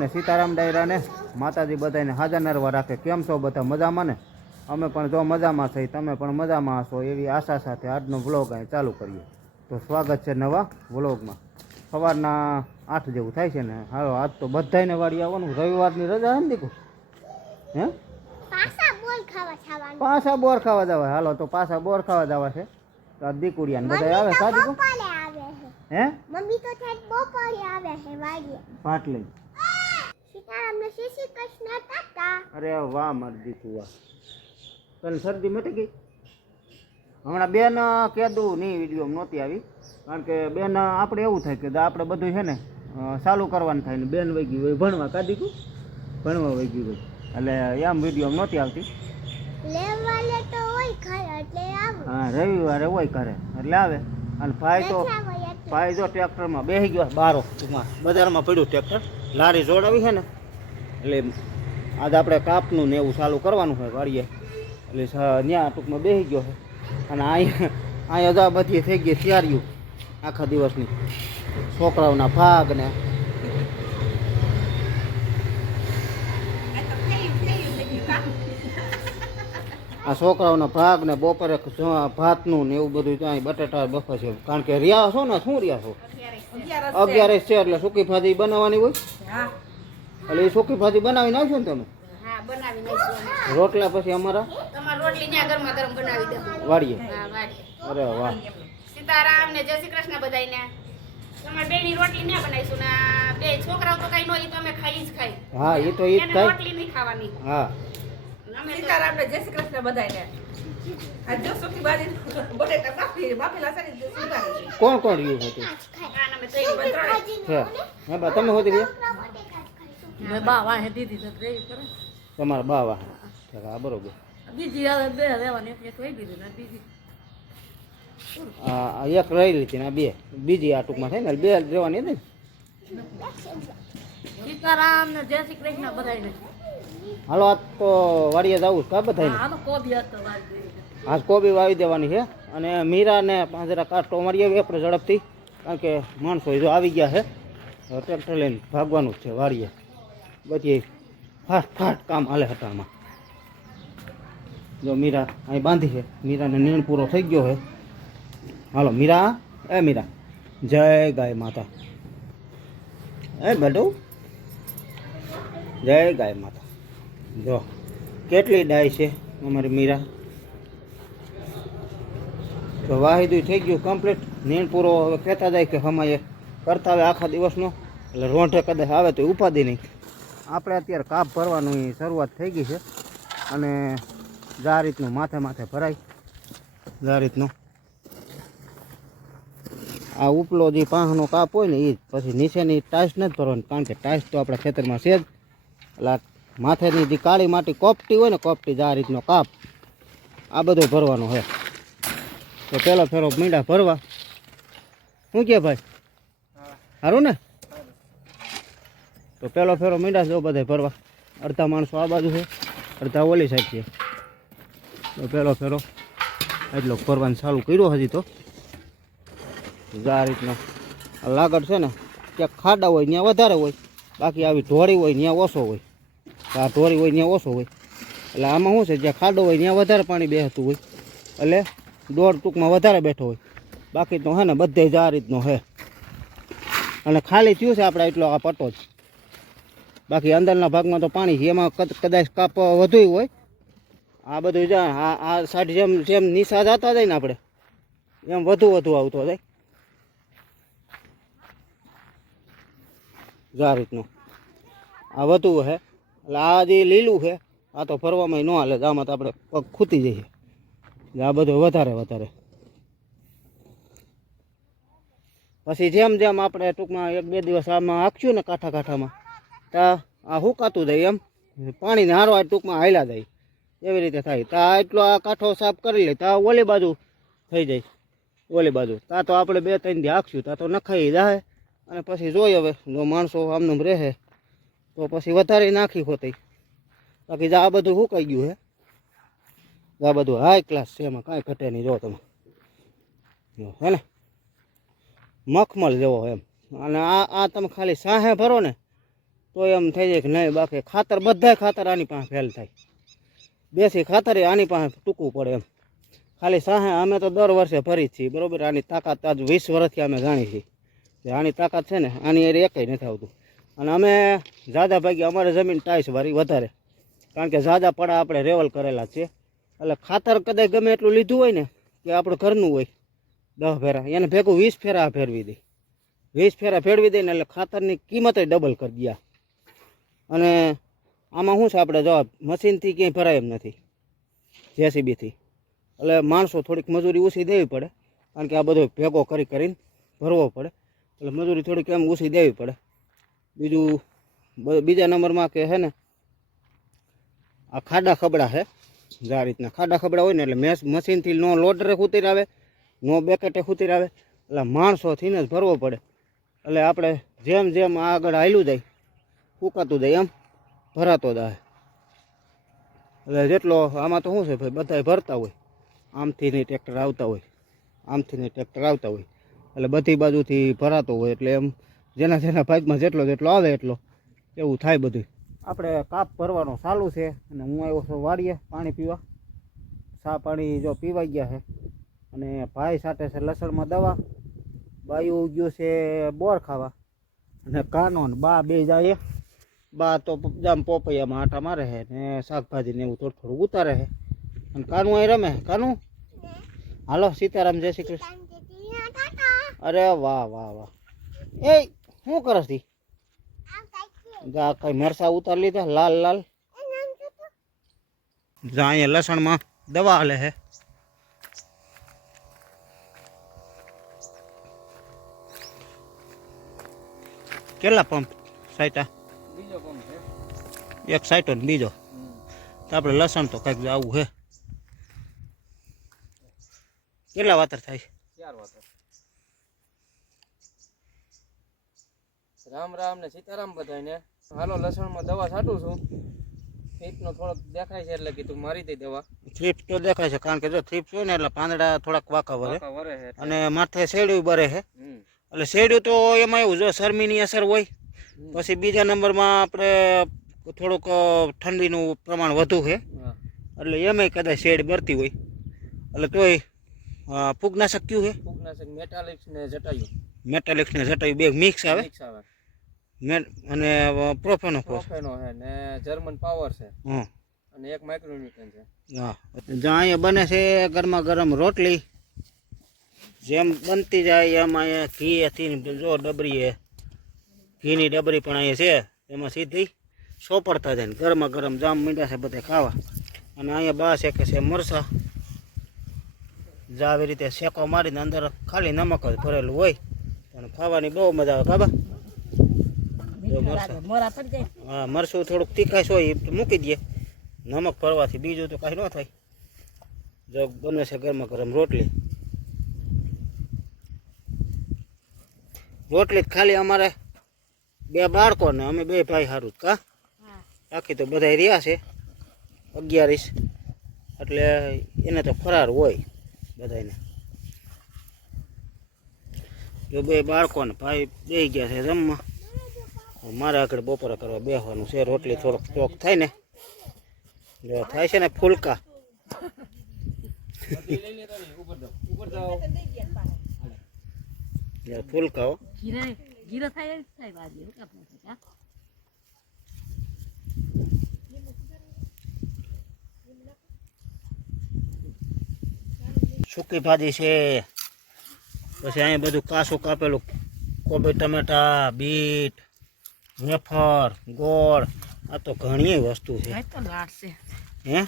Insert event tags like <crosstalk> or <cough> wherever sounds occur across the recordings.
ને સીતારામ ડાયરા ને માતાજી બધાને હાજર નરવા રાખે. કેમ છો બધા? મજામાં ને? અમે પણ જો મજામાં થઈ તમે પણ મજામાં હશો એવી આશા સાથે આજનો વ્લોગ અહીં ચાલુ કરીએ. તો સ્વાગત છે નવા વ્લોગમાં સવારના આઠ જેવું થાય છે ને. હાલો આજ તો બધાને વાળી આવવાનું. રવિવારની રજા હે ને દીકુ? હે? પાછા બોર ખાવા જવા હાલો તો પાછા બોર ખાવા જવા છે. તો આ દીકુડિયા ને બધા આવે સાદી હે? મમ્મી તો ઠેઠ બપોરે આવે છે વાડીએ. લઈ સીતારામને શ્રી શ્રી કૃષ્ણ તાતા અરે વાહ મારી દીકુ વાહ. તને શરદી મટી ગઈ? હમણાં બેન કહેતું નહીં વીડિયો નહોતી આવી. કારણ કે બેન આપણે એવું થાય કે આપણે બધું છે ને ચાલુ કરવાનું થાય ને બેન વહી ગયું હોય ભણવા કાઢી ગયું ભણવા વહી ગયું હોય. એટલે એમ વીડિયો નહોતી આવતી. હા રવિવારે હોય કરે એટલે આવે. અને ભાઈ તો ભાઈ જો ટ્રેક્ટરમાં બેસી ગયો બારો. ટૂંકમાં બજારમાં પડ્યું ટ્રેક્ટર લારી જોડાવી છે ને એટલે આજ આપણે કાપનું ને એવું ચાલુ કરવાનું હોય વાડીએ. એટલે ત્યાં ટૂંકમાં બેસી ગયો છે. અને અહીંયા અહીંયા જા બધી થઈ ગઈ તૈયારીઓ આખા દિવસની. છોકરાઓના ભાગ ને. આ છોકરાઓના ભાગ ને બપોરે ભાતનું ને એવું બધું અહીં બટેટા બફે છે. કારણ કે રહ્યા છો ને શું રહ્યા છો? અગિયારસ છે. એટલે સૂકી ભાજી બનાવવાની હોય? એટલે એ છોકરી ભાજી બનાવી નાખશો ને તમે? હા બનાવી નાખશું રોટલા પછી અમારા? તમારે રોટલી ત્યાં ગરમા ગરમ બનાવી દો વાડીએ હા વાડી અરે વાહ. સીતારામ ને જય શ્રી કૃષ્ણ બધાયને. તમારે બેની રોટલી ન્યા બનાવીશું ને બે છોકરાઓ તો કઈ નો ઈ તો અમે ખાઈ જ ખાઈ. હા એ તો જ એને રોટલી નહીં ખાવાની. હા. અમે તો સીતારામને જય શ્રી કૃષ્ણ બધાયને. <laughs> ને. કોણ કોણ રહ્યું હતું? તમે હોતી રહ્યા? મેં બા વાહે દીધી તો રહી કરે. તમારા બા વાહ? હા બરોબર. બીજી હવે બે રહેવાની એક વહી દીધી ને બીજી. આ આ એક રહી લીધી ને આ બે. બીજી આ ટૂંકમાં થાય ને બે રહેવાની હતી ને? સીતારામ ને જય શ્રી કૃષ્ણ બધાયને. હાલો આજ તો વાડીએ જવું કા બધાને આનો કોબી હતો વાળી આજ કોબી વાવી દેવાની છે. અને મીરાને જરા કાંટો મારી આવી આપણે ઝડપથી. કારણ કે માણસો જો આવી ગયા છે. હવે ટ્રેક્ટર લઈને ભાગવાનું જ છે વાડીએ. બધી ફાસ્ટ ફાસ્ટ કામ હાલે આમાં. જો મીરા અહીં બાંધી છે. મીરાને નીણ પૂરો થઈ ગયો છે. હાલો, મીરા. એ મીરા. જય ગાય માતા. એ બેટુ. જય ગાય માતા. જો, કેટલી ડાય છે અમારી મીરા. તો વાહિદું થઈ ગયું કમ્પ્લીટ નીણ પૂરો હવે કહેતા જાય કે હમાએ કરતા આવે આખા દિવસનો. એટલે રોંઠે કદાચ આવે તો ઉપાધિ નહીં. આપણે અત્યારે કાપ ભરવાનું શરૂઆત થઈ ગઈ છે. અને જા રીતનું માથે માથે ભરાય. જા રીતનું. આ ઉપલો જે પાંહનો કાપ હોય ને એ પછી નીચેની ટાઈસ નથી ભરવાની કારણ કે ટાઈસ તો આપણા ખેતરમાં છે જ. એટલે માથેની જે કાળી માટી કોપટી હોય ને કોપટી જે આ રીતનો કાપ આ બધો ભરવાનો છે. તો પહેલો ફેરો મીંડા ભરવા. શું કે ભાઈ? સારું ને? તો પહેલો ફેરો મીંડા જો બધા ભરવા. અડધા માણસો આ બાજુ છે, અડધા ઓલી સાઈડ છે. તો પહેલો ફેરો એટલો ભરવાનું ચાલુ કર્યો હજી તો. આ રીતના લાગડ છે ને ત્યાં ખાડા હોય, ત્યાં વધારે હોય. બાકી આવી ઢોળી હોય, ત્યાં ઓછો હોય. આ ઢોળી હોય, ત્યાં ઓછો હોય. એટલે આમાં શું છે, જ્યાં ખાડો હોય, ત્યાં વધારે પાણી બેસતું હોય. એટલે દોડ ટૂંકમાં વધારે બેઠો હોય. બાકી તો હે ને, બધે જ આ રીતનો છે અને ખાલી થયું છે આપણે એટલો આ પટો જ. બાકી અંદરના ભાગમાં તો પાણી છે, એમાં કદ- કદાચ કાપ વધુ હોય. આ બધું જ, આ આ સાઈડ જેમ જેમ નિશા જતા જાય ને આપણે, એમ વધુ વધુ આવતો જાય. જો રીતનું. આ વધુ છે એટલે આ જે લીલું છે, આ તો ફરવામાં ન હાલે, આમાં તો આપણે પગ ખૂતી જઈએ. આ બધું વધારે વધારે. પછી જેમ જેમ આપણે ટૂંકમાં એક બે દિવસ આમાં આખશું ને કાંઠા કાંઠામાં ત્યાં આ હુકાતું જાય એમ? પાણીને હારવા ટૂંકમાં હાલ્યા જાય એવી રીતે થાય. તો એટલો આ કાંઠો સાફ કરી લે ત્યાં ઓલી બાજુ થઈ જાય. ઓલી બાજુ. ત્યાં તો આપણે બે ત્રણ દી આખશું ત્યાં તો નખાઈ જાય અને પછી જોઈએ હવે, જો માણસો આમનું રહે, તો પછી વધારે નાખી હોતી. બાકી જો, આ બધું સુકાઈ ગયું હે. આ બધું હાઈ ક્લાસ છે, એમાં કાંઈ ઘટે નહીં, જો તમે. હે ને? મખમલ જેવો એમ. અને આ આ તમે ખાલી સાહે ભરો ને તો એમ થઈ જાય કે નહીં, બાકી ખાતર બધાય ખાતર આની પાસે ફેલ થાય. દેશી ખાતર આની પાસે ટૂંકવું પડે એમ. ખાલી સાહે, અમે તો દર વર્ષે ભરી જ છીએ, બરોબર? આની તાકાત આજ વીસ વર્ષથી અમે જાણી છીએ. આની તાકાત છે ને, આની એરે એકય નથી આવતું. અને અમે ઝાઝા ભાગી અમારે જમીન ટાઈસ વાળી વધારે. કારણ કે ઝાઝા પડા આપણે રેવલ કરેલા છે એટલે ખાતર કદાચ ગમે એટલું લીધું હોય ને, કે આપણું ઘરનું હોય દસ ફેરા. એને ભેગું વીસ ફેરા ફેરવી દે. વીસ ફેરા ફેરવી દઈને એટલે ખાતરની કિંમત ડબલ કરી દયા અને આમાં શું છે આપણે? જવાબ મશીનથી ક્યાંય ભરાય એમ નથી. જેસીબીથી. એટલે માણસો થોડીક મજૂરી ઓછી દેવી પડે. કારણ કે આ બધો ભેગો કરી કરીને ભરવો પડે. એટલે મજૂરી થોડીક એમ ઓછી દેવી પડે. બીજું બીજા નંબરમાં કે છે ને, આ ખાડા ખબડા છે જે રીતના ખાડા ખબડા હોય ને, એટલે મેસ, મશીનથી નો લોડરે ખૂતીર આવે, નો બેકેટે ખૂતીર આવે. એટલે માણસોથી ને જ ભરવો પડે. એટલે આપણે જેમ જેમ આગળ હાલ્યું જાય ફૂંકાતું જાય એમ, ભરાતો જાય એટલે જેટલો, આમાં તો શું છે ભાઈ, બધાય ભરતા હોય. આમથી નહીં ટ્રેક્ટર આવતા હોય, આમથી નહીં ટ્રેક્ટર આવતા હોય. એટલે બધી બાજુથી ભરાતો હોય, એટલે એમ જેના જેના ભાગમાં જેટલો જેટલો આવે એટલો, એવું થાય બધું આપણે કાપ ભરવાનો ચાલુ છે, અને હું આવ્યો છું વાડીએ પાણી પીવા. સા પાણી જો પીવાઈ ગયા છે, અને ભાઈ સાથે છે લસણમાં દવા. બાયું ગયું છે બોર ખાવા. અને કાનો બા બે જાય બા તો જામ પોપૈયામાં આટા મારે છે ને શાકભાજી ને એવું થોડું થોડું ઉતારે છે અને કાનું અહીં રમે? કાનું? હાલો, સીતારામ, જય શ્રી કૃષ્ણ. અરે વાહ વાહ વાહ. એ, શું કરસ તી? જા, કઈ મરસા ઉતાર લીધા? લાલ લાલ. જા, અહીંયા લસણમાં દવા હાલે છે કેટલા પંપ છે એક સાઈટો ને બીજો. તો આપણે લસણ તો કંઈક આવું છે કેટલા વાતર થાય? ચાર વાતર. રામ રામ ને સીતારામ બધાને હાલો લસણમાં દવા છાંટું છું. ફીટનો થોડોક દેખાય છે એટલે કીધું મારી દઈ દવા. થ્રીપ તો દેખાય છે કારણ કે જો થ્રીપ હોય ને એટલે પાંદડા થોડાક વાંકા વરે. છે. અને માથે શેડ્યું બરે છે એટલે શેડ્યું તો એમાં એવું જો શરમીની અસર હોય પછી બીજા નંબરમાં આપણે થોડુંક ઠંડીનું પ્રમાણ વધુ છે. એટલે એમાંય કદાચ શેડ બરતી હોય. એટલે તોય ફૂગનાશક કયું છે? ફૂગનાશક મેટાલિક્સ ને જટાયું. મેટાલિક્સ ને જટાયું. બે મિક્સ આવે? મિક્સ આવે. અને પ્રોફેનો પ્રોફેનો છે. ને જર્મન પાવર છે. હં. અને એક માઇક્રોન્યુટન છે. હા. જ્યાં અહીંયા બને છે ગરમા ગરમ રોટલી. જેમ બનતી જાય એમ અહીંયા ઘી હતી જો ડબરી છે ઘીની ડબરી પણ અહીંયા છે. એમાં સીધી સોપડતા જાય ને ગરમા ગરમ જામ મીંડા છે બધે ખાવા. અને અહીંયા બા શેકે છે મરસા. જાવી રીતે શેકો મારીને અંદર ખાલી નમક જ ભરેલું હોય. પણ ખાવાની બહુ મજા આવે કાબા હા મરસું થોડુંક તીખાશ હોય એ તો મૂકી દઈએ નમક ભરવાથી બીજું તો કાંઈ ન થાય. જો બને છે ગરમા ગરમ રોટલી. રોટલી જ ખાલી અમારે બે બાળકો ને અમે બે ભાઈ સારું કા? બાકી તો બધા રહ્યા છે. અગિયારીસ. એટલે એને તો ફરાર હોય બધાને જો બે બાળકો ને ભાઈ બે ગયા છે જમવા મારે આગળ બપોરે કરવા બેસવાનું છે. રોટલી થોડોક સ્ટોક થાય ને. જો થાય છે ને ફૂલકા. <laughs> જો. સૂકી ભાજી છે. પછી અહીંયા બધું કાસું કાપેલું. કોબી ટમેટા બીટ વેફર ગોળ. આ તો ઘણી વસ્તુ છે. હે?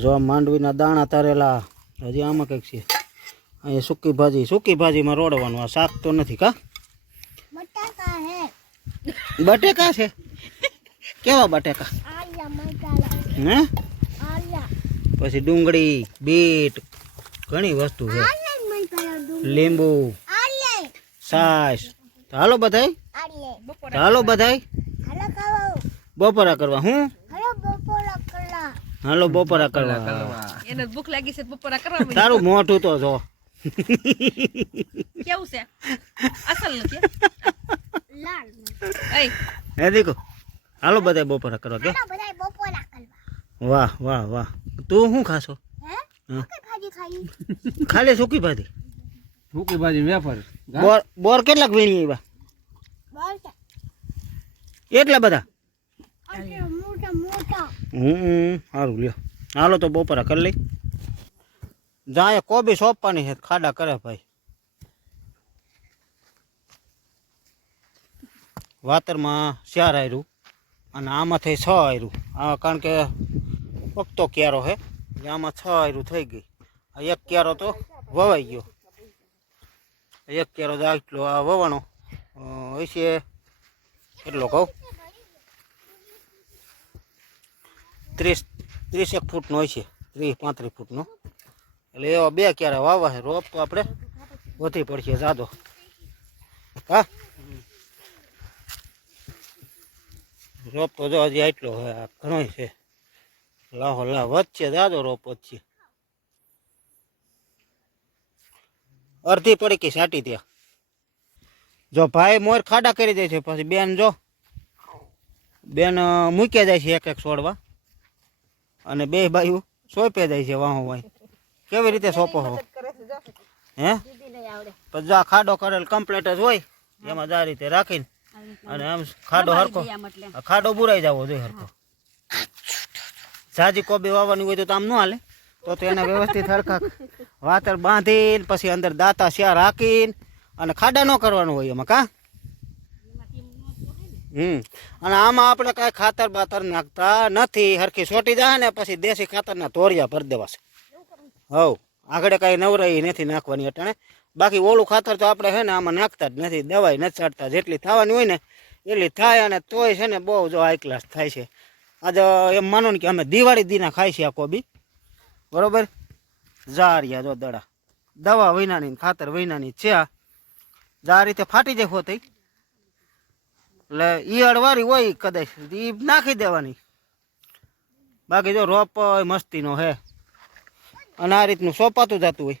જો માંડવીના દાણા તારેલા હજી આમાં કંઈક છે. અહીંયા સૂકી ભાજી સૂકી ભાજીમાં રોડવાનું. આ શાક તો નથી કા? બટેકા છે. કેવા બટેકા? હે? પછી ડુંગળી બીટ ઘણી વસ્તુ છે. લીંબુ છાશ હાલો બધાય. હાલો બધાય. બપોરા કરવા હું? હલો બપોરા કલા હાલો બપોરા કરવા. એને ભૂખ લાગી છે બપોરા કરવા તારું મોઢું તો જો કેવું છે? અસલ નથી. લાલ એય હે દીકો હાલો બધા બપોરા કરવા કે? બપોરા કરવા. વાહ વાહ વાહ. તું શું ખાશો? હા. કે ભાજી ખાઈ? ખાલી સૂકી ભાજી. સૂકી ભાજી વેફર. બોર બોર કેટલાક વીણી આવ્યા? એટલા બધા? અરે મોટા મોટા. હમ સારું લ્યો. હાલો તો બપોરા કરી લઈ. જાય કોબી સોંપવાની છે ખાડા કરે ભાઈ. વાતરમાં ચાર આયરું અને આમાંથી છ આયરું. આ કારણ કે પકતો ક્યારો એટલે આમાં છ આયરું થઈ ગઈ. આ એક ક્યારો તો વવાઈ ગયો. એક ક્યારો તો આટલો આ વવાણો હશે કેટલો કહું. ત્રીસ, ત્રીસેક ફૂટનો હોય છે. ત્રીસ, પાંત્રીસ ફૂટનો. એટલે એવા બે ક્યારે વાવા છે રોપ તો આપણે વધી પડશે જાદો. હા? રોપ તો જો હજી આટલો હોય ઘણો છે. લાહો લાહ વચ્ચે દાદો રોપ વચ્ચે. અડધી પડકી સાટી ત્યાં. જો ભાઈ મોર ખાડા કરી દે છે પછી બેન જો બેન મૂક્યા જાય છે એક એક છોડવા. અને બે બાયુ સોંપે જાય છે વાહો ભાઈ કેવી રીતે સોંપો હો? હે? પછી જો આ ખાડો કરેલ કમ્પ્લેટ જ હોય એમાં જ આ રીતે રાખીને અને આમ ખાડો હરખો. ખાડો બુરાઈ જવો જોઈએ હરકો જાજી કોબી વાવવાની હોય તો આમ ન હાલે. તો તો એને વ્યવસ્થિત હરખા વાતર બાંધીને, પછી અંદર દાંતા શ્યા રાખીને અને ખાડા ન કરવાનું હોય એમાં, કા? હમ. અને આમાં આપણે કાંઈ ખાતર બાતર નાખતા નથી. હરખી સોટી જાય ને પછી દેશી ખાતરના તોરિયા ભરી દેવાશે. હવ આગળ કાંઈ નવરાઈ નથી નાખવાની અટાણે. બાકી ઓલું ખાતર તો આપણે છે ને આમાં નાખતા જ નથી. દવાઈ નથી ચડતા જેટલી થવાની હોય ને એટલી થાય અને તોય છે ને બહુ જો હાઈ ક્લાસ થાય છે. આજે, એમ માનો ને કે અમે દિવાળી દીના ખાઈ છીએ આ કોબી. બરોબર? જારિયા જો દડા. દવા વૈનાની ખાતર વૈનાની છે આ. જા રીતે ફાટી જાય હોતી એટલે ઈ અડવારી હોય કદાચ. ઈ નાખી દેવાની. બાકી જો રોપ મસ્તીનો હે. અને આ રીતનું સોંપાતું જતું હોય.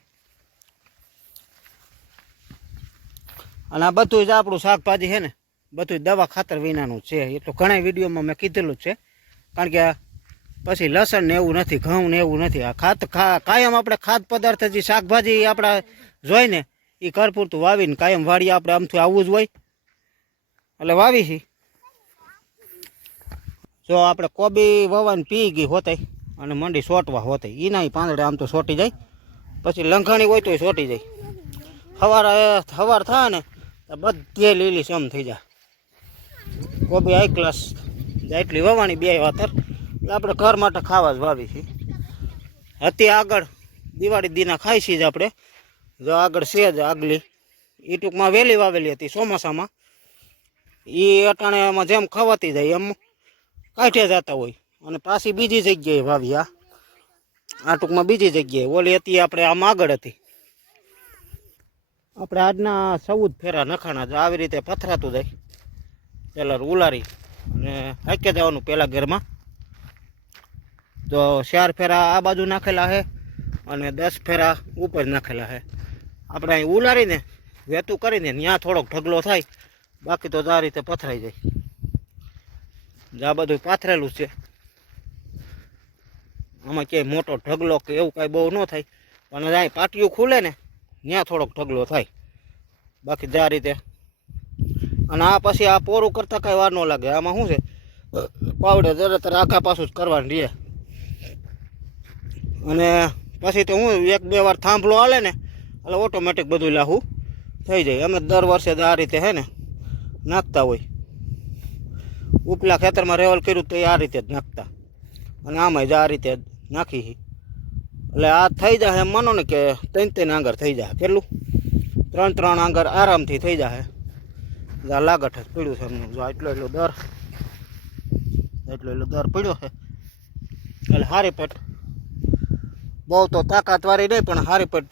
અને આ બધું જ આપણું શાકભાજી છે ને બધું દવા ખાતર વિનાનું છે. એટલું ઘણા વિડીયોમાં મેં કીધેલું છે. કારણ કે પછી લસણ ને એવું નથી, ઘઉં ને એવું નથી. આ ખાત ખા, કાયમ આપણે ખાદ પદાર્થ જે શાકભાજી આપણા જોઈને એ ઘર પૂરતું વાવીને કાયમ વાડીએ આપણે આમથી આવવું જ હોય. એટલે વાવી છે. જો આપણે કોબી વવાને પી ગઈ હોતે અને મંડી સોટવા હોતે. એના પાંદડે આમ તો સોટી જાય. પછી લંઘાણી હોય તોય સોટી જાય. સવાર સવાર થાય ને બધે લીલી સમ થઈ જાય. કોબી હાઈ ક્લાસ. એટલી વવાણી બે વાતર એટલે આપણે ઘર માટે ખાવા જ વાવી છીએ હતી આગળ દિવાળી દીના ખાઈ છીએ જ આપણે. જો આગળ છે જ આગલી. એ ટૂંકમાં વહેલી વાવેલી હતી ચોમાસામાં. એ અટાણે એમાં જેમ ખવાતી જાય એમ કાઢે જતા હોય. અને પાછી બીજી જગ્યાએ વાવી આ. આ ટૂંકમાં બીજી જગ્યાએ. ઓલી હતી આપણે આમ આગળ હતી. આપણે આજના ચૌદ ફેરા નખાણા છે આવી રીતે પથરાતું જાય. પેલા ઉલારી અને હાકે જવાનું પહેલાં ઘરમાં. તો ચાર ફેરા આ બાજુ નાખેલા છે અને દસ ફેરા ઉપર નાખેલા છે આપણે અહીં ઉલારીને વેતું કરીને ત્યાં થોડોક ઢગલો થાય, બાકી તો આ રીતે પથરાઈ જાય. આ બધું પાથરેલું છે. આમાં ક્યાંય મોટો ઢગલો કે એવું કાંઈ બહુ ન થાય, પણ અહીં પાટિયું ખુલે ને ત્યાં થોડોક ઢગલો થાય. બાકી આ રીતે અને આ પછી આ પોરું કરતાં કાંઈ વાર ન લાગે. આમાં શું છે? પાવડે તરત આખા પાછું જ કરવાનું રહે. અને પછી તો હું એક બે વાર થાંભલો હાલે ને, એટલે ઓટોમેટિક બધું લાહું થઈ જાય. અમે દર વર્ષે આ રીતે હે ને, નાખતા હોય. ઉપલા ખેતરમાં રેવલ કર્યું તો આ રીતે જ નાખતા. અને આમાં જ આ રીતે નાખી એટલે આ થઈ જાય એમ માનો ને કે ત્રણ ત્રણ આંગર થઈ જાય કેટલું? ત્રણ ત્રણ આંગર આરામથી થઈ જાય આ લાગઠ જ પડ્યું છે એમનું. જો એટલો એટલો દર એટલો એટલો દર પડ્યો છે. એટલે હારી પેટ. બહુ તો તાકાતવાળી નહીં, પણ હારી પેટ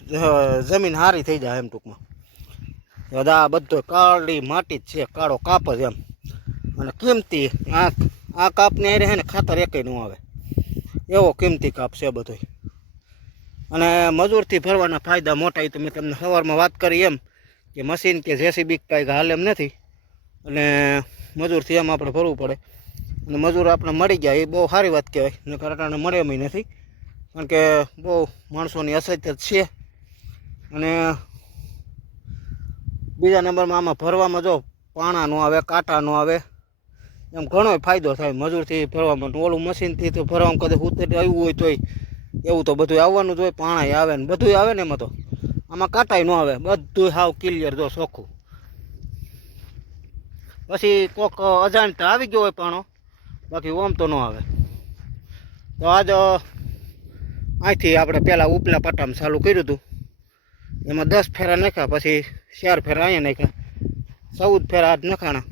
જમીન હારી થઈ જાય એમ ટૂંકમાં. હવે બધો કાળી માટી જ છે, કાળો કાપ જ એમ. અને કિંમતી આ આ કાપને છે ને ખાતર એકેય ન આવે. એવો કિંમતી કાપ છે બધો. અને મજૂરથી ભરવાના ફાયદા મોટા એ તો મેં તમને સવારમાં વાત કરી એમ, કે મશીન કે જેસીબી કાંઈ હાલ એમ નથી. અને મજૂરથી એમ આપણે ભરવું પડે. અને મજૂર આપણે મળી ગયા, એ બહુ સારી વાત કહેવાય. ને અટાણે મળે એમ નથી. કારણ કે બહુ માણસોની અસર જ છે. અને બીજા નંબરમાં આમાં ભરવામાં જો પાણા ન આવે, કાંટા ન આવે, એમ ઘણો ફાયદો થાય મજૂરથી ભરવામાં. ઓલું મશીનથી તો ભરવામાં કદાચ ઉતરી આવ્યું હોય તોય એવું તો બધું આવવાનું જ હોય, પાણાય આવે ને બધું આવે ને એમાં તો. આમાં કાંટાય ન આવે બધું હાવ ક્લિયર જો ચોખ્ખું. પછી કોક અજાણતા આવી ગયો હોય પાણો બાકી ઓમ તો ન આવે. તો આજ અહીંથી આપણે પહેલાં ઉપલા પટ્ટામાં ચાલુ કર્યું હતું. એમાં દસ ફેરા નાખ્યા, પછી ચાર ફેરા અહીંયા નાખ્યા. ચૌદ ફેરા આજ નખાણા.